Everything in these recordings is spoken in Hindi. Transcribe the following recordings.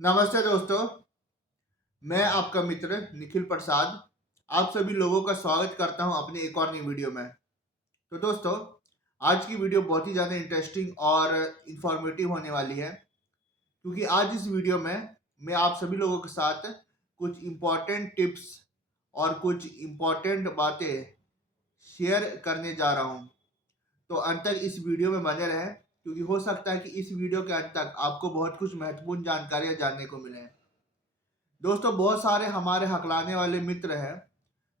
नमस्ते दोस्तों, मैं आपका मित्र निखिल प्रसाद आप सभी लोगों का स्वागत करता हूं अपनी एक और नई वीडियो में। तो दोस्तों, आज की वीडियो बहुत ही ज़्यादा इंटरेस्टिंग और इंफॉर्मेटिव होने वाली है, क्योंकि आज इस वीडियो में मैं आप सभी लोगों के साथ कुछ इम्पोर्टेंट टिप्स और कुछ इम्पोर्टेंट बातें शेयर करने जा रहा हूं। तो अंत तक इस वीडियो में बने रहें, क्योंकि हो सकता है कि इस वीडियो के अंत तक आपको बहुत कुछ महत्वपूर्ण जानकारियाँ जानने को मिलें। दोस्तों, बहुत सारे हमारे हकलाने वाले मित्र हैं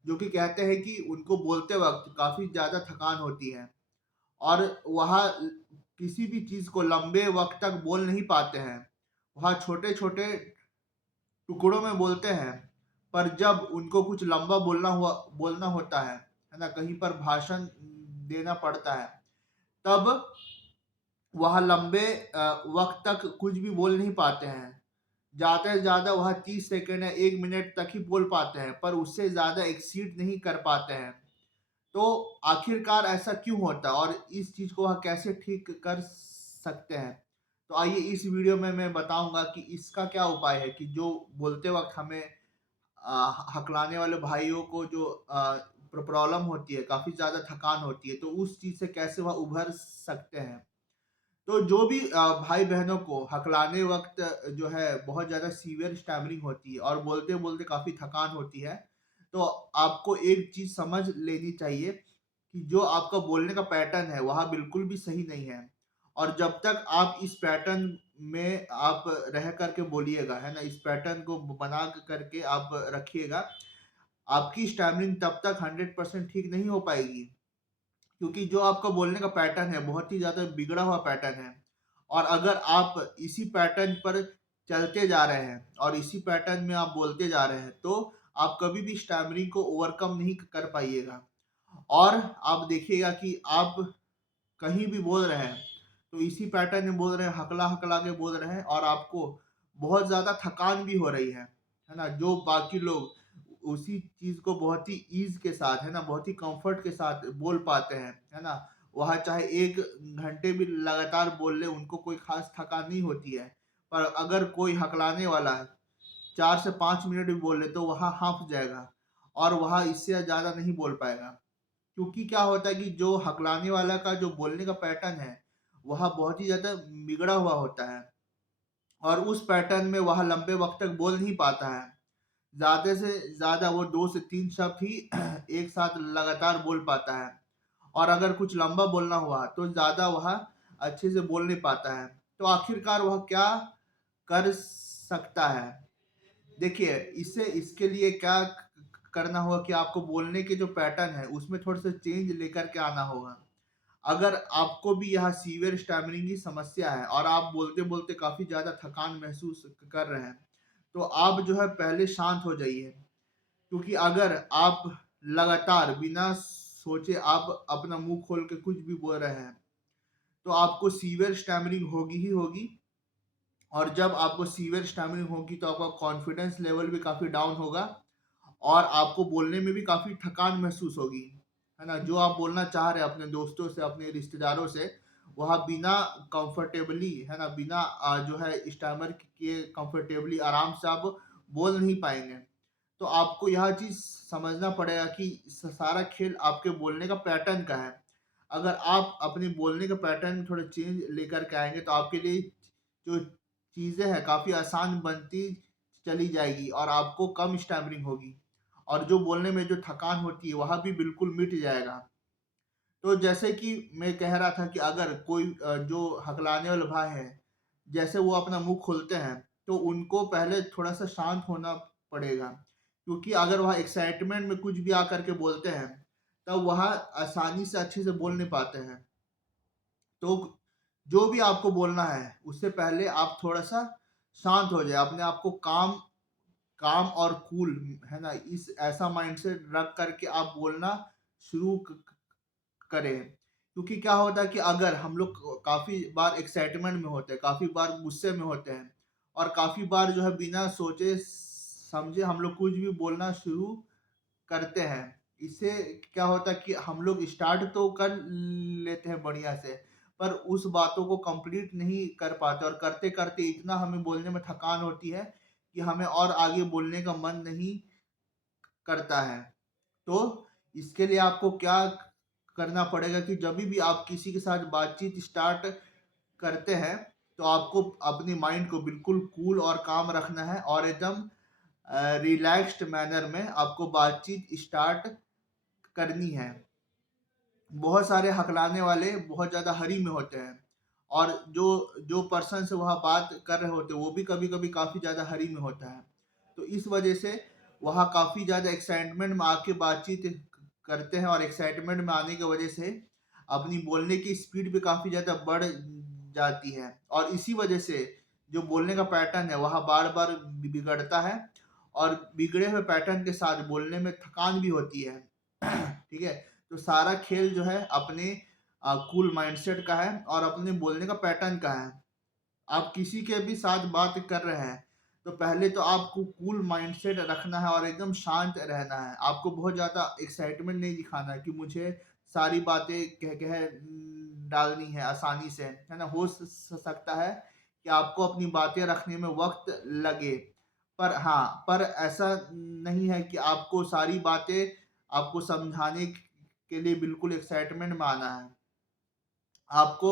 जो कि कहते हैं कि उनको बोलते वक्त काफ़ी ज़्यादा थकान होती है और वह किसी भी चीज़ को लंबे वक्त तक बोल नहीं पाते हैं। वह छोटे-छोटे टुकड़ों में बोलते हैं, पर जब उनको कुछ लंबा बोलना होता है ना? कहीं पर भाषण देना पड़ता है, तब वह लंबे वक़्त तक कुछ भी बोल नहीं पाते हैं। ज़्यादा से ज़्यादा वह 30 सेकंड या 1 मिनट तक ही बोल पाते हैं, पर उससे ज़्यादा एक्सीड नहीं कर पाते हैं। तो आखिरकार ऐसा क्यों होता है और इस चीज़ को वह कैसे ठीक कर सकते हैं? तो आइए इस वीडियो में मैं बताऊँगा कि इसका क्या उपाय है कि जो बोलते वक़्त हमें हकलाने वाले भाइयों को जो प्रॉब्लम होती है, काफ़ी ज़्यादा थकान होती है, तो उस चीज़ से कैसे वह उभर सकते हैं। तो जो भी भाई-बहनों को हकलाने वक़्त जो है बहुत ज़्यादा सीवियर स्टैमरिंग होती है और बोलते-बोलते काफ़ी थकान होती है, तो आपको एक चीज़ समझ लेनी चाहिए कि जो आपका बोलने का पैटर्न है, वह बिल्कुल भी सही नहीं है। और जब तक आप इस पैटर्न में आप रह कर के बोलिएगा, है ना? इस पैटर्न को बना करके आप रखिएगा, आपकी स्टैमरिंग तब तक 100% ठीक नहीं हो पाएगी। क्योंकि जो आपका बोलने का पैटर्न है बहुत ही ज़्यादा बिगड़ा हुआ पैटर्न है और अगर आप इसी पैटर्न पर चलते जा रहे हैं और इसी पैटर्न में आप बोलते जा रहे हैं तो आप कभी भी स्टैमरिंग को ओवरकम नहीं कर पाइएगा और आप देखिएगा कि आप कहीं भी बोल रहे हैं तो इसी पैटर्न में बोल रहे हैं, हकला हकला के बोल रहे हैं और आपको बहुत ज़्यादा थकान भी हो रही है ना? जो बाकी लोग उसी चीज़ को बहुत ही ईज़ के साथ, है ना, बहुत ही कम्फर्ट के साथ बोल पाते हैं, है ना? वह चाहे 1 घंटे भी लगातार बोल ले, उनको कोई ख़ास थकान नहीं होती है। पर अगर कोई हकलाने वाला 4 से 5 मिनट भी बोल ले, तो वह हाँफ जाएगा और वह इससे ज़्यादा नहीं बोल पाएगा। क्योंकि क्या होता है कि जो हकलाने वाला का जो बोलने का पैटर्न है, वह बहुत ही ज़्यादा बिगड़ा हुआ होता है और उस पैटर्न में वह लंबे वक़्त तक बोल नहीं पाता है। ज़्यादा से ज़्यादा वो 2 से 3 शब्द ही एक साथ लगातार बोल पाता है और अगर कुछ लंबा बोलना हुआ तो ज़्यादा वह अच्छे से बोल नहीं पाता है। तो आखिरकार वह क्या कर सकता है? देखिए, इससे इसके लिए क्या करना होगा कि आपको बोलने के जो पैटर्न है उसमें थोड़ा-सा चेंज लेकर के आना होगा। अगर आपको भी यह सीवियर स्टैमरिंग की समस्या है और आप बोलते-बोलते काफ़ी ज़्यादा थकान महसूस कर रहे हैं, तो आप जो है पहले शांत हो जाइए। क्योंकि अगर आप लगातार बिना सोचे आप अपना मुँह खोल के कुछ भी बोल रहे हैं, तो आपको सीवियर स्टैमरिंग होगी ही होगी और जब आपको सीवियर स्टैमरिंग होगी तो आपका कॉन्फिडेंस लेवल भी काफ़ी डाउन होगा और आपको बोलने में भी काफ़ी थकान महसूस होगी, है ना? जो आप बोलना चाह रहे हैं अपने दोस्तों से, अपने रिश्तेदारों से, वह बिना कंफर्टेबली, है ना? बिना जो है स्टैमर किए कंफर्टेबली आराम से आप बोल नहीं पाएँगे। तो आपको यह चीज़ समझना पड़ेगा कि सारा खेल आपके बोलने का पैटर्न का है। अगर आप अपने बोलने के पैटर्न में थोड़ा चेंज लेकर के आएँगे तो आपके लिए जो चीज़ें हैं काफ़ी आसान बनती चली जाएगी और आपको कम स्टैमरिंग होगी और जो बोलने में जो थकान होती है वह भी बिल्कुल मिट जाएगा। तो जैसे कि मैं कह रहा था कि अगर कोई जो हकलाने वाले भाई हैं, जैसे वो अपना मुँह खोलते हैं, तो उनको पहले थोड़ा-सा शांत होना पड़ेगा। क्योंकि अगर वह एक्साइटमेंट में कुछ भी आकर के बोलते हैं, तब वह आसानी से अच्छे से बोल नहीं पाते हैं। तो जो भी आपको बोलना है, उससे पहले आप थोड़ा-सा शांत हो जाएँ, अपने आप को काम काम और कूल, है ना? इस ऐसा माइंडसेट रख कर के आप बोलना शुरू क करें। क्योंकि क्या होता है कि अगर हम लोग काफ़ी बार एक्साइटमेंट में होते हैं, काफ़ी बार गुस्से में होते हैं और काफ़ी बार जो है बिना सोचे समझे हम लोग कुछ भी बोलना शुरू करते हैं। इससे क्या होता है कि हम लोग स्टार्ट तो कर लेते हैं बढ़िया से, पर उस बातों को कंप्लीट नहीं कर पाते, और करते करते इतना हमें बोलने में थकान होती है कि हमें और आगे बोलने का मन नहीं करता है। तो इसके लिए आपको क्या करना पड़ेगा कि जब भी आप किसी के साथ बातचीत स्टार्ट करते हैं, तो आपको अपनी माइंड को बिल्कुल कूल और काम रखना है, और एकदम रिलैक्स्ड मैनर में आपको बातचीत स्टार्ट करनी है। बहुत सारे हकलाने वाले बहुत ज़्यादा हरी में होते हैं, और जो जो पर्सन से वह बात कर रहे होते हैं वो भी कभी कभी काफ़ी ज़्यादा हरी में होता है। तो इस वजह से वह काफ़ी ज़्यादा एक्साइटमेंट में आके बातचीत करते हैं, और एक्साइटमेंट में आने की वजह से अपनी बोलने की स्पीड भी काफ़ी ज़्यादा बढ़ जाती है, और इसी वजह से जो बोलने का पैटर्न है वह बार बार बिगड़ता है, और बिगड़े हुए पैटर्न के साथ बोलने में थकान भी होती है। ठीक है। तो सारा खेल जो है अपने कूल माइंडसेट का है, और अपने बोलने का पैटर्न का है। आप किसी के भी साथ बात कर रहे हैं, तो पहले तो आपको कूल माइंडसेट रखना है और एकदम शांत रहना है। आपको बहुत ज़्यादा एक्साइटमेंट नहीं दिखाना है कि मुझे सारी बातें कह कह डालनी है आसानी से, है ना। हो सकता है कि आपको अपनी बातें रखने में वक्त लगे, पर हाँ, पर ऐसा नहीं है कि आपको सारी बातें आपको समझाने के लिए बिल्कुल एक्साइटमेंट में आना है। आपको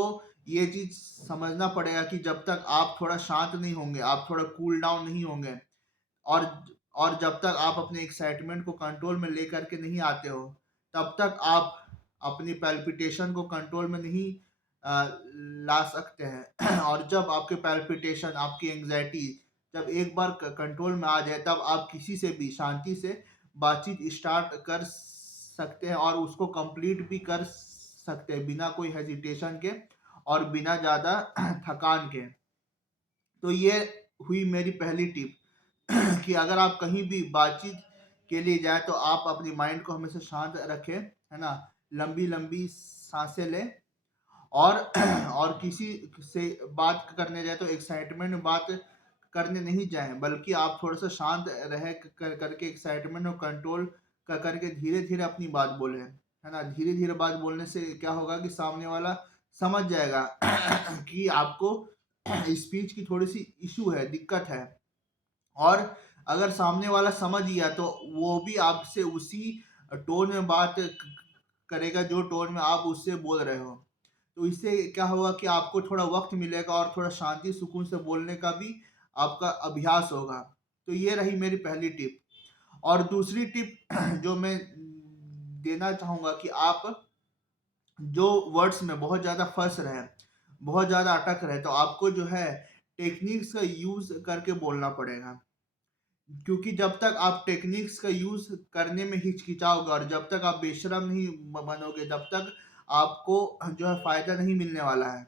ये चीज़ समझना पड़ेगा कि जब तक आप थोड़ा शांत नहीं होंगे, आप थोड़ा कूल डाउन नहीं होंगे, और जब तक आप अपने एक्साइटमेंट को कंट्रोल में लेकर के नहीं आते हो, तब तक आप अपनी पैल्पिटेशन को कंट्रोल में नहीं ला सकते हैं। और जब आपके पैल्पिटेशन, आपकी एंग्जाइटी जब एक बार कंट्रोल में आ जाए, तब आप किसी से भी शांति से बातचीत स्टार्ट कर सकते हैं, और उसको कंप्लीट भी कर सकते हैं बिना कोई हेजिटेशन के और बिना ज़्यादा थकान के। तो ये हुई मेरी पहली टिप कि अगर आप कहीं भी बातचीत के लिए जाए तो आप अपनी माइंड को हमेशा शांत रखें, है ना। लंबी लंबी सांसें लें, और और किसी से बात करने जाए तो एक्साइटमेंट में बात करने नहीं जाएं, बल्कि आप थोड़ा सा शांत रह करके एक्साइटमेंट को कंट्रोल करके धीरे धीरे अपनी बात बोलें, है ना। धीरे धीरे बात बोलने से क्या होगा कि सामने वाला समझ जाएगा कि आपको स्पीच की थोड़ी सी इशू है, दिक्कत है। और अगर सामने वाला समझ गया तो वो भी आपसे उसी टोन में बात करेगा जो टोन में आप उससे बोल रहे हो। तो इससे क्या होगा कि आपको थोड़ा वक्त मिलेगा, और थोड़ा शांति सुकून से बोलने का भी आपका अभ्यास होगा। तो ये रही मेरी पहली टिप। और दूसरी टिप जो मैं देना चाहूँगा कि आप जो वर्ड्स में बहुत ज़्यादा फंस रहे हैं, बहुत ज़्यादा अटक रहे हैं, तो आपको जो है टेक्निक्स का यूज़ करके बोलना पड़ेगा। क्योंकि जब तक आप टेक्निक्स का यूज़ करने में हिचकिचाओगे, और जब तक आप बेशर्म नहीं बनोगे, तब तक आपको जो है फ़ायदा नहीं मिलने वाला है।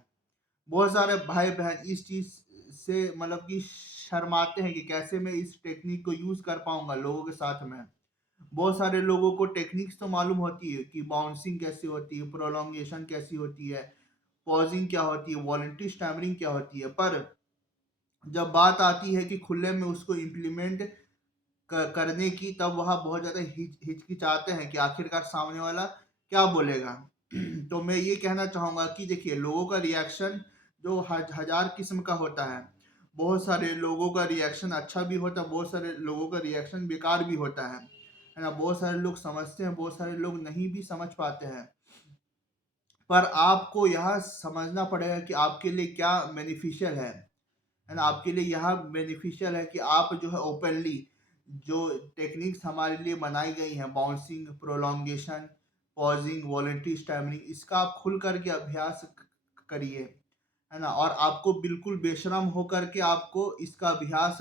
बहुत सारे भाई-बहन इस चीज़ से मतलब कि शर्माते हैं कि कैसे मैं इस टेक्निक को यूज़ कर पाऊँगा लोगों के साथ में। बहुत सारे लोगों को टेक्निक्स तो मालूम होती है कि बाउंसिंग कैसे होती है, प्रोलॉन्गेशन कैसी होती है, पॉजिंग क्या होती है, वॉलंटरी स्टैमरिंग क्या होती है, पर जब बात आती है कि खुले में उसको इम्प्लीमेंट करने की, तब वह बहुत ज़्यादा हिचकिचाते हैं कि आखिरकार सामने वाला क्या बोलेगा। तो मैं ये कहना चाहूँगा कि देखिए, लोगों का रिएक्शन जो हजार किस्म का होता है। बहुत सारे लोगों का रिएक्शन अच्छा भी होता है, बहुत सारे लोगों का रिएक्शन बेकार भी होता है ना। बहुत सारे लोग समझते हैं, बहुत सारे लोग नहीं भी समझ पाते हैं। पर आपको यह समझना पड़ेगा कि आपके लिए क्या बेनिफिशियल है ना। आपके लिए यह बेनिफिशियल है कि आप जो है ओपनली जो टेक्निक्स हमारे लिए बनाई गई हैं, bouncing, prolongation, pausing, voluntary stammering, इसका आप खुल करके अभ्यास करिए, है ना। और आपको बिल्कुल बेशर्म होकर के आपको इसका अभ्यास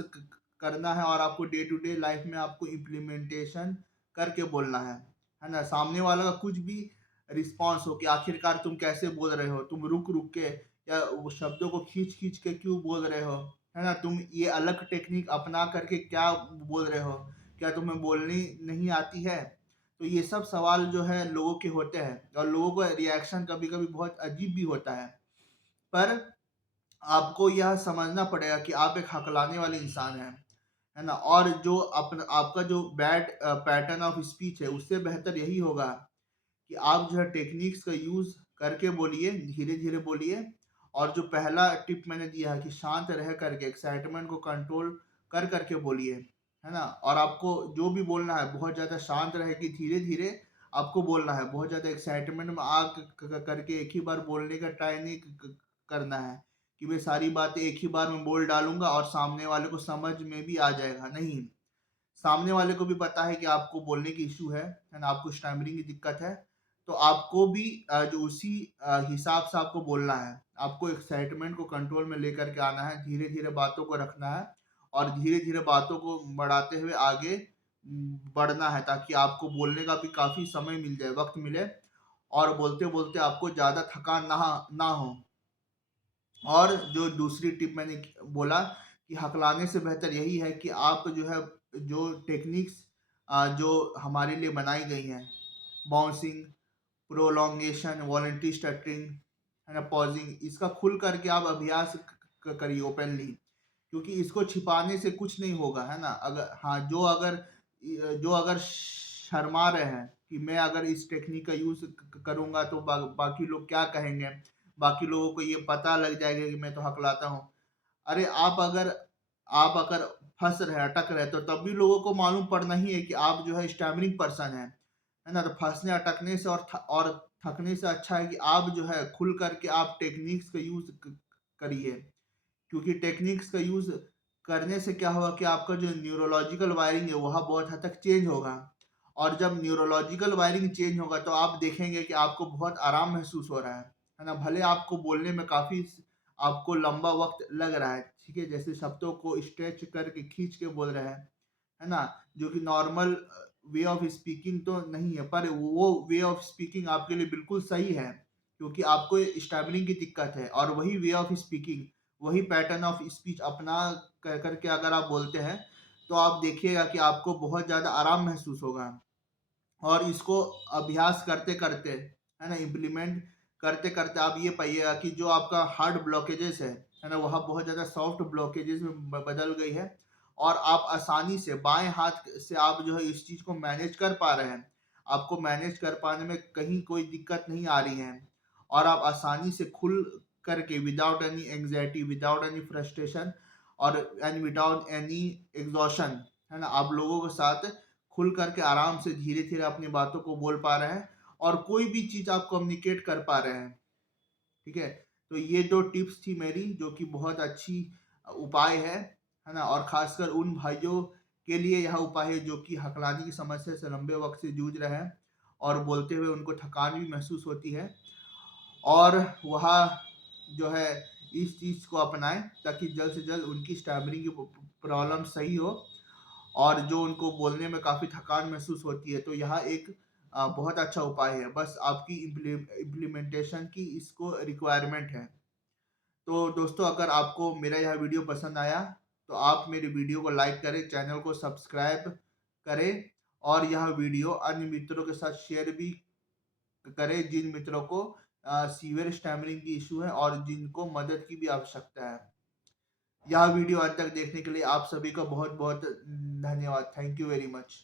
करना है, और आपको डे टू डे लाइफ में आपको इम्प्लीमेंटेशन करके बोलना है ना। सामने वाला का कुछ भी रिस्पॉन्स हो कि आखिरकार तुम कैसे बोल रहे हो, तुम रुक रुक के या वो शब्दों को खींच खींच के क्यों बोल रहे हो, है ना। तुम ये अलग टेक्निक अपना करके क्या बोल रहे हो, क्या तुम्हें बोलनी नहीं आती है। तो ये सब सवाल जो है लोगों के होते हैं, और लोगों का रिएक्शन कभी कभी बहुत अजीब भी होता है। पर आपको यह समझना पड़ेगा कि आप एक हकलाने वाले इंसान हैं, है ना। और जो अपना आपका जो बैड पैटर्न ऑफ स्पीच है, उससे बेहतर यही होगा कि आप जो है टेक्निक्स का यूज़ करके बोलिए, धीरे धीरे बोलिए। और जो पहला टिप मैंने दिया है कि शांत रह करके एक्साइटमेंट को कंट्रोल कर करके बोलिए, है ना। और आपको जो भी बोलना है बहुत ज़्यादा शांत रह के धीरे धीरे आपको बोलना है। बहुत ज़्यादा एक्साइटमेंट में करके एक ही बार बोलने का ट्राई नहीं करना है कि मैं सारी बातें एक ही बार में बोल डालूंगा और सामने वाले को समझ में भी आ जाएगा। नहीं, सामने वाले को भी पता है कि आपको बोलने की इशू है ना, आपको स्टैमरिंग की दिक्कत है। तो आपको भी जो उसी हिसाब से आपको बोलना है। आपको एक्साइटमेंट को कंट्रोल में लेकर के आना है, धीरे धीरे बातों को रखना है और धीरे धीरे बातों को बढ़ाते हुए आगे बढ़ना है, ताकि आपको बोलने का भी काफी समय मिल जाए, वक्त मिले और बोलते बोलते आपको ज्यादा थकान ना हो। और जो दूसरी टिप मैंने बोला कि हकलाने से बेहतर यही है कि आप जो है, जो टेक्निक्स जो हमारे लिए बनाई गई हैं, बाउंसिंग, प्रोलोंगेशन, वॉलंटरी स्टटरिंग, है ना, पॉजिंग, इसका खुल करके आप अभ्यास करिए ओपनली, क्योंकि इसको छिपाने से कुछ नहीं होगा, है ना। अगर हाँ, जो अगर शर्मा रहे हैं कि मैं अगर इस टेक्निक का यूज करूंगा तो बाकी लोग क्या कहेंगे, बाकी लोगों को ये पता लग जाएगा कि मैं तो हकलाता हूँ। अरे आप अगर फंस रहे, अटक रहे, तो तब भी लोगों को मालूम पड़ना ही है कि आप जो है स्टैमरिंग पर्सन है ना। तो फंसने अटकने से और थकने से अच्छा है कि आप जो है खुल करके आप टेक्निक्स का यूज करिए, क्योंकि टेक्निक्स का यूज करने से क्या होगा कि आपका जो न्यूरोलॉजिकल वायरिंग है वह बहुत हद तक चेंज होगा। और जब न्यूरोलॉजिकल वायरिंग चेंज होगा तो आप देखेंगे कि आपको बहुत आराम महसूस हो रहा है ना। भले आपको बोलने में काफी आपको लंबा वक्त लग रहा है, ठीक है, जैसे शब्दों को स्ट्रेच करके खींच के बोल रहे हैं, है ना, जो कि नॉर्मल वे ऑफ स्पीकिंग तो नहीं है, पर वो वे ऑफ स्पीकिंग आपके लिए बिल्कुल सही है, क्योंकि आपको स्टैमरिंग की दिक्कत है। और वही वे ऑफ स्पीकिंग, वही पैटर्न ऑफ स्पीच अपना करके अगर आप बोलते हैं तो आप देखिएगा कि आपको बहुत ज़्यादा आराम महसूस होगा। और इसको अभ्यास करते करते, है ना, इम्प्लीमेंट करते करते आप ये पाइएगा कि जो आपका हार्ड ब्लॉकेजेस है ना, वह बहुत ज़्यादा सॉफ्ट ब्लॉकेजेस में बदल गई है। और आप आसानी से बाएं हाथ से आप जो है इस चीज़ को मैनेज कर पा रहे हैं। आपको मैनेज कर पाने में कहीं कोई दिक्कत नहीं आ रही है और आप आसानी से खुल करके without any anxiety, without any frustration और एंड विदाउट एनी एग्जॉशन, है ना, आप लोगों के साथ खुल करके आराम से धीरे धीरे अपनी बातों को बोल पा रहे हैं और कोई भी चीज आप कम्युनिकेट कर पा रहे हैं। ठीक है, तो ये दो टिप्स थी मेरी, जो कि बहुत अच्छी उपाय है ना। और खासकर उन भाइयों के लिए यह उपाय है जो कि हकलाने की समस्या से लंबे वक्त से जूझ रहे हैं और बोलते हुए उनको थकान भी महसूस होती है। और वह जो है इस चीज को अपनाएं ताकि जल्द से जल्द उनकी स्टैमरिंग की प्रॉब्लम सही हो। और जो उनको बोलने में काफ़ी थकान महसूस होती है, तो यह एक बहुत अच्छा उपाय है, बस आपकी इम्प्लीमेंटेशन की इसको रिक्वायरमेंट है। तो दोस्तों, अगर आपको मेरा यह वीडियो पसंद आया तो आप मेरे वीडियो को लाइक करें, चैनल को सब्सक्राइब करें और यह वीडियो अन्य मित्रों के साथ शेयर भी करें, जिन मित्रों को सीवियर स्टैमरिंग की इशू है और जिनको मदद की भी आवश्यकता है। यह वीडियो अंत तक देखने के लिए आप सभी का बहुत बहुत धन्यवाद। Thank you very much.